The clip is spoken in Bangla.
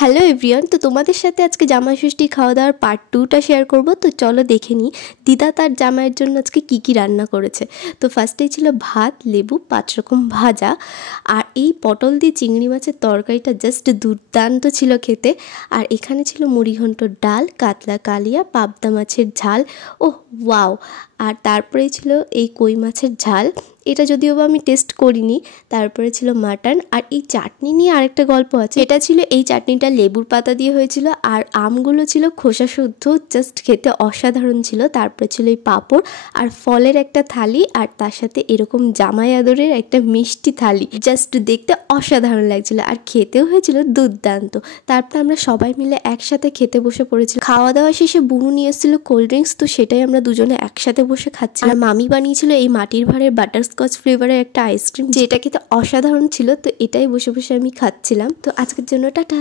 হ্যালো এভরিওয়ান, তো তোমাদের সাথে আজকে জামাই ষষ্ঠী খাওয়া দাওয়ার পার্ট 2টা শেয়ার করব। তো চলো দেখে নিই দিদা তার জামাইয়ের জন্য আজকে কি কি রান্না করেছে। তো ফার্স্টেই ছিল ভাত, লেবু, 5 রকম ভাজা, আর এই পটল দিয়ে চিংড়ি মাছের তরকারিটা জাস্ট দুর্দান্ত ছিল খেতে। আর এখানে ছিল মুড়িঘণ্টর ডাল, কাতলা কালিয়া, পাবদা মাছের ঝাল, ওহ ওয়াও। আর তারপরেই ছিল এই কই মাছের ঝাল, এটা যদিও বা আমি টেস্ট করিনি। তারপরে ছিল মাটন, আর এই চাটনি নিয়ে আরেকটা গল্প আছে। এটা ছিল, এই চাটনিটা লেবুর পাতা দিয়ে হয়েছিল, আর আমগুলো ছিল খোসা শুদ্ধ, জাস্ট খেতে অসাধারণ ছিল। তারপরে ছিল এই পাঁপড় আর ফলের একটা থালি, আর তার সাথে এরকম জামাই আদরের একটা মিষ্টি থালি, জাস্ট দেখতে অসাধারণ লাগছিল, আর খেতেও হয়েছিল দুর্দান্ত। তারপর আমরা সবাই মিলে একসাথে খেতে বসে পড়েছিলাম। খাওয়া দাওয়া শেষে বুনু নিয়ে এসেছিল কোল্ড ড্রিঙ্কস, তো সেটাই আমরা দুজনে একসাথে বসে খাচ্ছিলাম। মামি বানিয়েছিল এই মাটির ভাঁড়ের বাটারস্কচ ফ্লেভারের একটা আইসক্রিম, যেটা খেতে অসাধারণ ছিল। তো এটাই বসে বসে আমি খাচ্ছিলাম। তো আজকের জন্য টাটা।